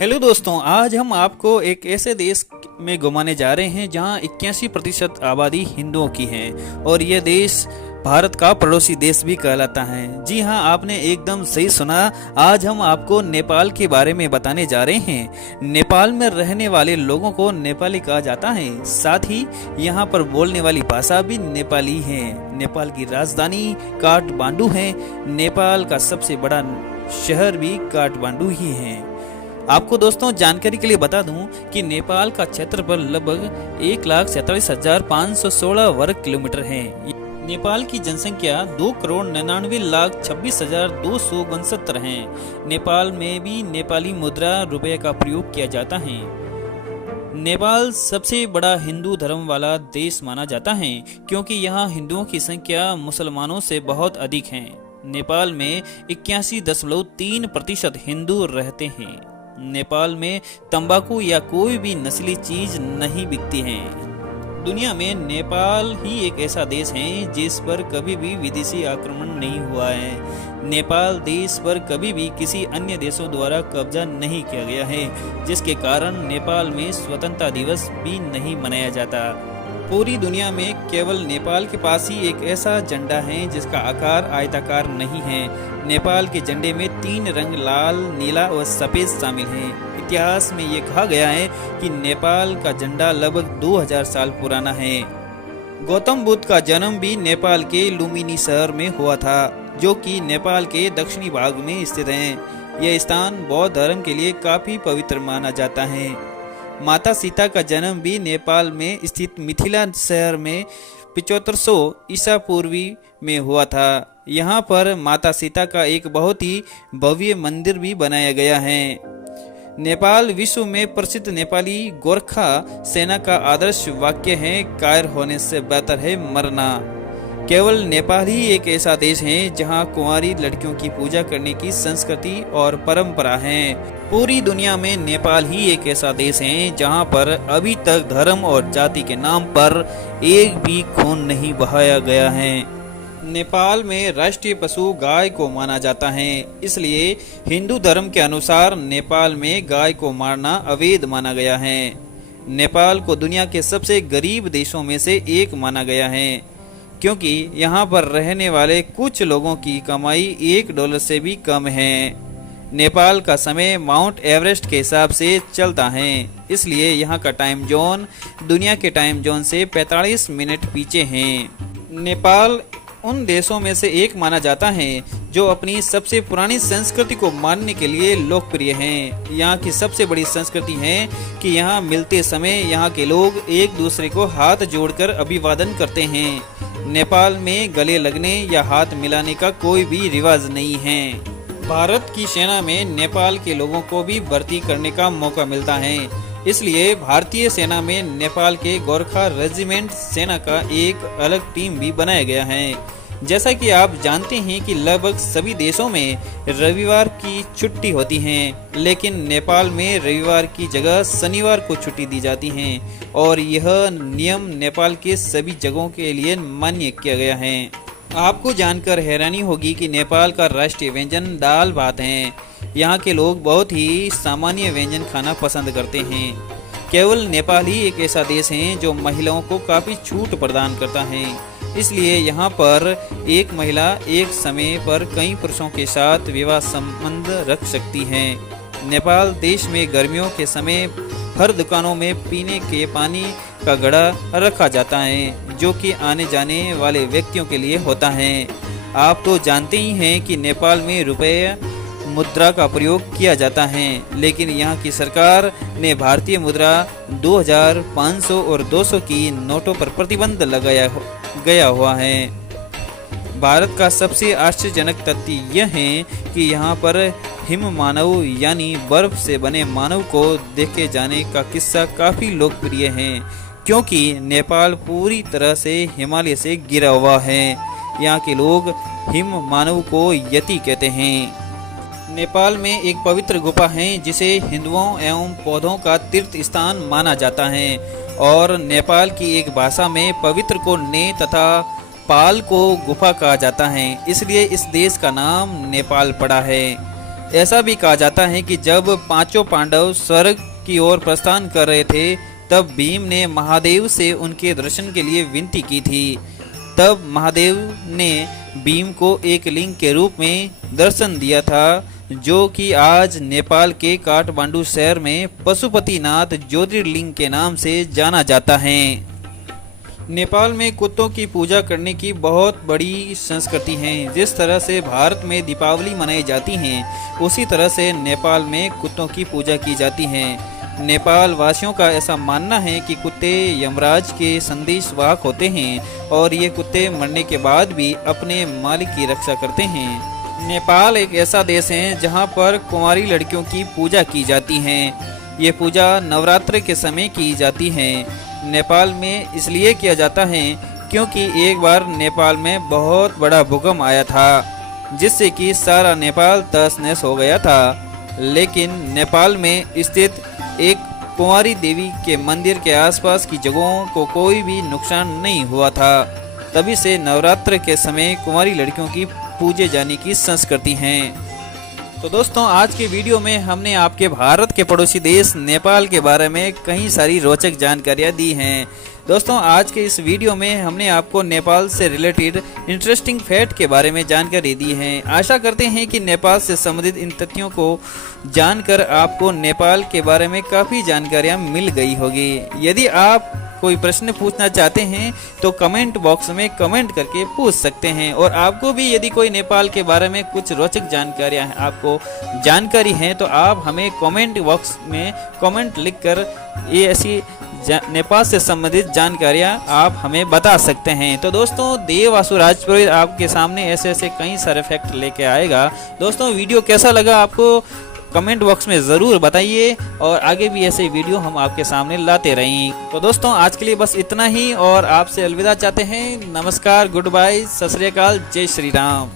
Hello दोस्तों, आज हम आपको एक ऐसे देश में घुमाने जा रहे हैं जहां 81% आबादी हिंदुओं की है और यह देश भारत का पड़ोसी देश भी कहलाता है। जी हां, आपने एकदम सही सुना। आज हम आपको नेपाल के बारे में बताने जा रहे हैं। नेपाल में रहने वाले लोगों को नेपाली कहा जाता है। साथ ही यहां पर बोलने वाली भाषा भी नेपाली है। नेपाल की राजधानी काठमांडू है। नेपाल का सबसे बड़ा शहर भी काठमांडू ही है। आपको दोस्तों जानकारी के लिए बता दूं कि नेपाल का क्षेत्रफल लगभग 1,47,516 वर्ग किलोमीटर है। नेपाल की जनसंख्या 2,99,26,269 है। नेपाल में भी नेपाली मुद्रा रुपये का प्रयोग किया जाता है। नेपाल सबसे बड़ा हिंदू धर्म वाला देश माना जाता है क्योंकि यहाँ हिंदुओं की संख्या मुसलमानों से बहुत अधिक है। नेपाल में 81.3% हिंदू रहते हैं। नेपाल में तंबाकू या कोई भी नस्ली चीज नहीं बिकती है। दुनिया में नेपाल ही एक ऐसा देश है जिस पर कभी भी विदेशी आक्रमण नहीं हुआ है। नेपाल देश पर कभी भी किसी अन्य देशों द्वारा कब्जा नहीं किया गया है, जिसके कारण नेपाल में स्वतंत्रता दिवस भी नहीं मनाया जाता। पूरी दुनिया में केवल नेपाल के पास ही एक ऐसा झंडा है जिसका आकार आयताकार नहीं है। नेपाल के झंडे में 3 रंग लाल, नीला और सफेद शामिल हैं। इतिहास में ये कहा गया है कि नेपाल का झंडा लगभग 2000 साल पुराना है। गौतम बुद्ध का जन्म भी नेपाल के लुम्बिनी शहर में हुआ था, जो कि नेपाल के दक्षिणी भाग में स्थित है। यह स्थान बौद्ध धर्म के लिए काफी पवित्र माना जाता है। माता सीता का जन्म भी नेपाल में स्थित मिथिला शहर में 7500 ईसा पूर्वी में हुआ था। यहाँ पर माता सीता का एक बहुत ही भव्य मंदिर भी बनाया गया है। नेपाल विश्व में प्रसिद्ध नेपाली गोरखा सेना का आदर्श वाक्य है, कायर होने से बेहतर है मरना। केवल नेपाल ही एक ऐसा देश है जहां कुंवारी लड़कियों की पूजा करने की संस्कृति और परंपरा है। पूरी दुनिया में नेपाल ही एक ऐसा देश है जहां पर अभी तक धर्म और जाति के नाम पर एक भी खून नहीं बहाया गया है। नेपाल में राष्ट्रीय पशु गाय को माना जाता है, इसलिए हिंदू धर्म के अनुसार नेपाल में गाय को मारना अवैध माना गया है। नेपाल को दुनिया के सबसे गरीब देशों में से एक माना गया है क्योंकि यहाँ पर रहने वाले कुछ लोगों की कमाई $1 से भी कम है। नेपाल का समय माउंट एवरेस्ट के हिसाब से चलता है, इसलिए यहाँ का टाइम जोन दुनिया के टाइम जोन से 45 मिनट पीछे है। नेपाल उन देशों में से एक माना जाता है जो अपनी सबसे पुरानी संस्कृति को मानने के लिए लोकप्रिय हैं। यहाँ की सबसे बड़ी संस्कृति है कि यहाँ मिलते समय यहाँ के लोग एक दूसरे को हाथ जोड़कर अभिवादन करते हैं। नेपाल में गले लगने या हाथ मिलाने का कोई भी रिवाज नहीं है। भारत की सेना में नेपाल के लोगों को भी भर्ती करने का मौका मिलता है, इसलिए भारतीय सेना में नेपाल के गोरखा रेजिमेंट सेना का एक अलग टीम भी बनाया गया है। जैसा कि आप जानते हैं कि लगभग सभी देशों में रविवार की छुट्टी होती है, लेकिन नेपाल में रविवार की जगह शनिवार को छुट्टी दी जाती है और यह नियम नेपाल के सभी जगहों के लिए मान्य किया गया है। आपको जानकर हैरानी होगी कि नेपाल का राष्ट्रीय व्यंजन दाल भात है। यहाँ के लोग बहुत ही सामान्य व्यंजन खाना पसंद करते हैं। केवल नेपाल ही एक ऐसा देश है जो महिलाओं को काफ़ी छूट प्रदान करता है, इसलिए यहाँ पर एक महिला एक समय पर कई पुरुषों के साथ विवाह संबंध रख सकती है। नेपाल देश में गर्मियों के समय हर दुकानों में पीने के पानी का घड़ा रखा जाता है, जो कि आने जाने वाले व्यक्तियों के लिए होता है। आप तो जानते ही हैं कि नेपाल में रुपये मुद्रा का प्रयोग किया जाता है, लेकिन यहाँ की सरकार ने भारतीय मुद्रा 2000, 500 और 200 की नोटों पर प्रतिबंध लगाया गया हुआ है। भारत का सबसे आश्चर्यजनक तथ्य यह है कि यहाँ पर हिम मानव यानी बर्फ से बने मानव को देखे जाने का किस्सा काफ़ी लोकप्रिय है, क्योंकि नेपाल पूरी तरह से हिमालय से घिरा हुआ है। यहाँ के लोग हिम मानव को यति कहते हैं। नेपाल में एक पवित्र गुफा है जिसे हिंदुओं एवं पौधों का तीर्थ स्थान माना जाता है और नेपाल की एक भाषा में पवित्र को ने तथा पाल को गुफा कहा जाता है, इसलिए इस देश का नाम नेपाल पड़ा है। ऐसा भी कहा जाता है कि जब पांचों पांडव स्वर्ग की ओर प्रस्थान कर रहे थे तब भीम ने महादेव से उनके दर्शन के लिए विनती की थी। तब महादेव ने भीम को एक लिंग के रूप में दर्शन दिया था, जो कि आज नेपाल के काठमांडू शहर में पशुपतिनाथ ज्योतिर्लिंग के नाम से जाना जाता है। नेपाल में कुत्तों की पूजा करने की बहुत बड़ी संस्कृति है। जिस तरह से भारत में दीपावली मनाई जाती है, उसी तरह से नेपाल में कुत्तों की पूजा की जाती है। नेपाल वासियों का ऐसा मानना है कि कुत्ते यमराज के संदेशवाहक होते हैं और ये कुत्ते मरने के बाद भी अपने मालिक की रक्षा करते हैं। नेपाल एक ऐसा देश है जहाँ पर कुंवारी लड़कियों की पूजा की जाती है। ये पूजा नवरात्र के समय की जाती है। नेपाल में इसलिए किया जाता है क्योंकि एक बार नेपाल में बहुत बड़ा भूकंप आया था, जिससे कि सारा नेपाल तहस-नहस हो गया था। लेकिन नेपाल में स्थित एक कुंवारी देवी के मंदिर के आसपास की जगहों को कोई भी नुकसान नहीं हुआ था। तभी से नवरात्र के समय कुंवारी लड़कियों की पूजे जाने की संस्कृति है। तो दोस्तों, आज के वीडियो में हमने आपके भारत के पड़ोसी देश नेपाल के बारे में कई सारी रोचक जानकारियां दी हैं। दोस्तों, आज के इस वीडियो में हमने आपको नेपाल से रिलेटेड इंटरेस्टिंग फैक्ट के बारे में जानकारी दी है। आशा करते हैं कि नेपाल से संबंधित इन तथ्यों को जानकर आपको नेपाल के बारे में काफ़ी जानकारियां मिल गई होगी। यदि आप कोई प्रश्न पूछना चाहते हैं तो कमेंट बॉक्स में कमेंट करके पूछ सकते हैं। और आपको भी यदि कोई नेपाल के बारे में कुछ रोचक जानकारियां आपको जानकारी हैं तो आप हमें कमेंट बॉक्स में कमेंट लिखकर ये ऐसी नेपाल से संबंधित जानकारियां आप हमें बता सकते हैं। तो दोस्तों, देव आसु राजपुरोहित आपके सामने ऐसे ऐसे कई सारे फैक्ट लेके आएगा। दोस्तों, वीडियो कैसा लगा आपको कमेंट बॉक्स में ज़रूर बताइए और आगे भी ऐसे वीडियो हम आपके सामने लाते रहें। तो दोस्तों, आज के लिए बस इतना ही और आपसे अलविदा चाहते हैं। नमस्कार, गुड बाय, सत श्री अकाल, जय श्री राम।